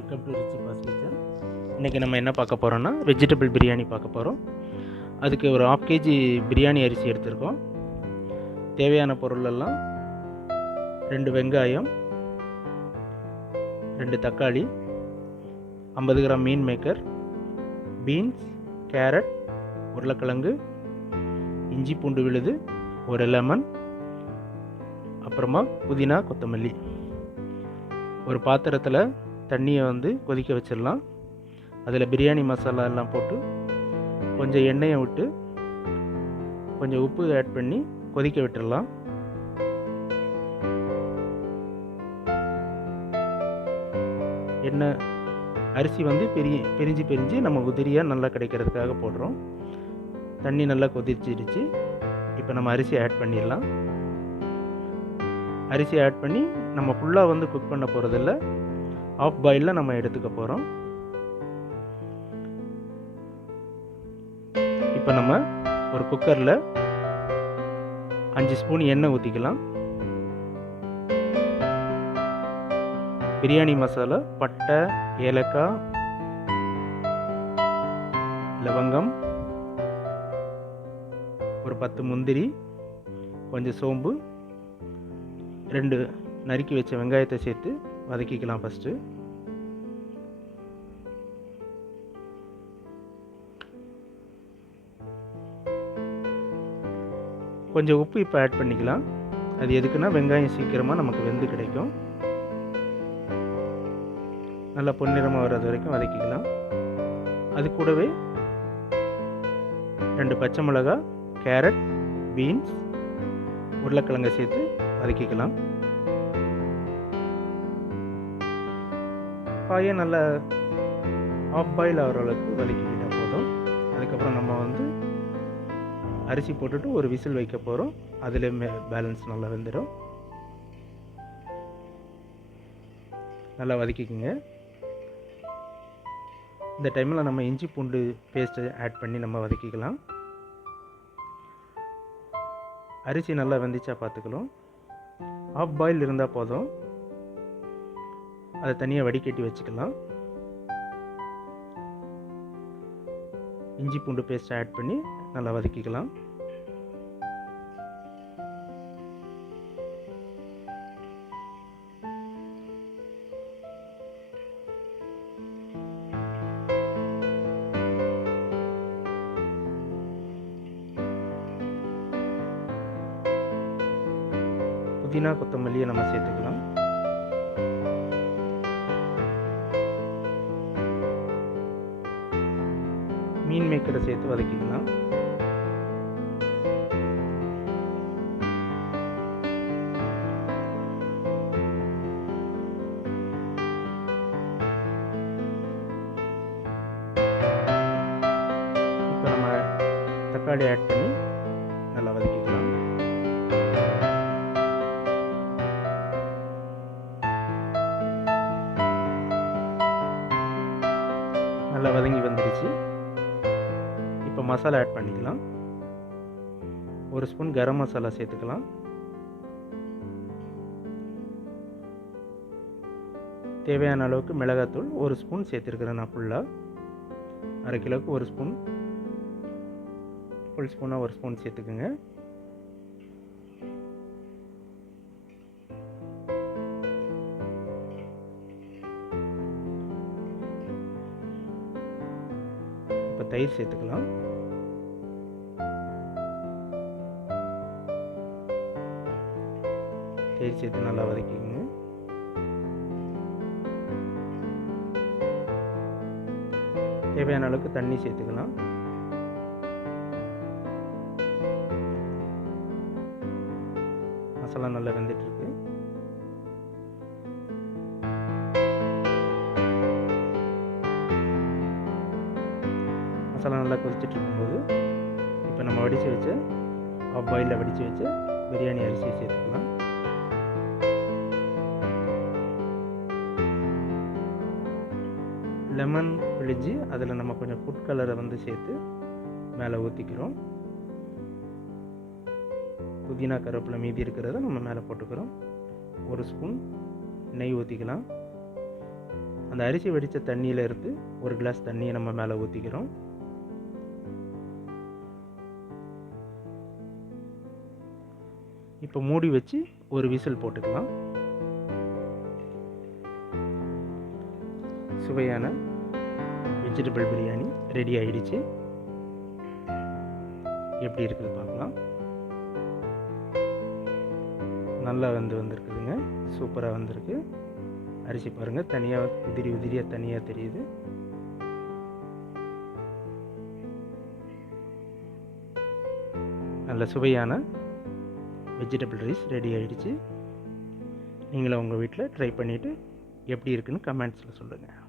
Welcome to ரிச்சிபாஸ் kitchen. இன்றைக்கி நம்ம என்ன பார்க்க போகிறோன்னா வெஜிடபிள் பிரியாணி பார்க்க போகிறோம். அதுக்கு ஒரு 1/2 kg பிரியாணி அரிசி எடுத்திருக்கோம். தேவையான பொருளெல்லாம் 2 வெங்காயம், 2 தக்காளி, 50 கிராம் மீன் மேக்கர், பீன்ஸ், கேரட், உருளைக்கிழங்கு, இஞ்சி பூண்டு விழுது, ஒரு லெமன், அப்புறமா புதினா, கொத்தமல்லி. ஒரு பாத்திரத்தில் தண்ணியை கொதிக்க வச்சிடலாம். அதில் பிரியாணி மசாலா எல்லாம் போட்டு கொஞ்சம் எண்ணெயை விட்டு கொஞ்சம் உப்பு ஆட் பண்ணி கொதிக்க விட்டுடலாம். எண்ணெய் அரிசி பிரிஞ்சு நம்ம உதிரியாக நல்லா கிடைக்கிறதுக்காக போடுறோம். தண்ணி நல்லா கொதிச்சிடுச்சு. இப்போ நம்ம அரிசி ஆட் பண்ணிடலாம். அரிசி ஆட் பண்ணி நம்ம ஃபுல்லாக குக் பண்ண போகிறதில்ல, ஆஃப் பாயிலில் நம்ம எடுத்துக்க போகிறோம். இப்போ நம்ம ஒரு குக்கரில் 5 ஸ்பூன் எண்ணெய் ஊற்றிக்கலாம். பிரியாணி மசாலா, பட்டை, ஏலக்காய், லவங்கம், ஒரு 10 முந்திரி, கொஞ்சம் சோம்பு, 2 நறுக்கி வச்ச வெங்காயத்தை சேர்த்து வதக்கிக்கலாம். ஃபஸ்ட்டு கொஞ்சம் உப்பு இப்போ ஆட் பண்ணிக்கலாம். அது எதுக்குன்னா வெங்காயம் சீக்கிரமாக நமக்கு வெந்து கிடைக்கும். நல்லா பொன்னிறமாக வர்றது வரைக்கும் வதக்கிக்கலாம். அது கூடவே 2 பச்சை மிளகாய், கேரட், பீன்ஸ், உருளைக்கிழங்கை சேர்த்து வதக்கிக்கலாம். காயை நல்லா ஆஃப் பாயில் ஆகிற அளவுக்கு வதக்கிக்கிட்டால் போதும். அதுக்கப்புறம் நம்ம அரிசி போட்டுட்டு ஒரு விசில் வைக்க போகிறோம். அதில் பேலன்ஸ் நல்லா வெந்துடும். நல்லா வதக்கிக்குங்க. இந்த டைமில் நம்ம இஞ்சி பூண்டு பேஸ்ட்டை ஆட் பண்ணி நம்ம வதக்கிக்கலாம். அரிசி நல்லா வெந்துச்சா பார்த்துக்கலாம். ஆஃப் பாயில் இருந்தால் போதும். அதை தனியாக வடிகட்டி வச்சுக்கலாம். இஞ்சி பூண்டு பேஸ்ட் ஆட் பண்ணி நல்லா வதக்கிக்கலாம். புதினா, கொத்தமல்லியை நம்ம சேர்த்துக்கலாம். மீன் மேக்கரை சேர்த்து வதக்கிக்கலாம். இப்போ நம்ம தக்காளி ஆட் பண்ணி நல்லா வதக்கிக்கலாம். நல்லா வதங்கி வந்துடுச்சு. இப்போ மசாலா ஆட் பண்ணிக்கலாம். ஒரு ஸ்பூன் கரம் மசாலா சேர்த்துக்கலாம். தேவையான அளவுக்கு மிளகாத்தூள் ஒரு ஸ்பூன் சேர்த்துருக்கிறேன் நான் ஃபுல்லாக. அரை கிலோவுக்கு ஒரு ஸ்பூன், ஃபுல் ஸ்பூனாக ஒரு ஸ்பூன் சேர்த்துக்குங்க. இப்போ தயிர் சேர்த்துக்கலாம். தயிர் சேர்த்து நல்லா வதக்கிக்கங்க. தேவையான அளவுக்கு தண்ணி சேர்த்துக்கலாம். மசாலா நல்லா வெந்துட்டுருக்கு. மசாலா நல்லா கொதிச்சுட்டு இருக்கும்போது இப்போ நம்ம வடித்து வச்ச ஆஃப் பாயிலில் வடித்து வச்ச பிரியாணி அரிசியை சேர்த்துக்கலாம். லெமன் பிழிஞ்சு அதில் நம்ம கொஞ்சம் ஃபுட் கலரை சேர்த்து மேலே ஊற்றிக்கிறோம். புதினா, கருவேப்பிலை மீதி இருக்கிறத நம்ம மேலே போட்டுக்கிறோம். ஒரு ஸ்பூன் நெய் ஊற்றிக்கலாம். அந்த அரிசி வடித்த தண்ணியில் இருந்து ஒரு கிளாஸ் தண்ணியை நம்ம மேலே ஊற்றிக்கிறோம். இப்போ மூடி வச்சு ஒரு விசில் போட்டுக்கலாம். சுவையான வெஜிடபிள் பிரியாணி ரெடி ஆகிடுச்சு. எப்படி இருக்குது பார்க்கலாம். நல்லா வந்திருக்குதுங்க. சூப்பராக வந்திருக்கு. அரிசி பாருங்கள், தனியாக உதிரியாக தனியாக தெரியுது. நல்ல சுவையான வெஜிடபிள் ரைஸ் ரெடி ஆகிடுச்சு. நீங்களும் உங்கள் வீட்டில் ட்ரை பண்ணிவிட்டு எப்படி இருக்குன்னு கமெண்ட்ஸில் சொல்லுங்கள்.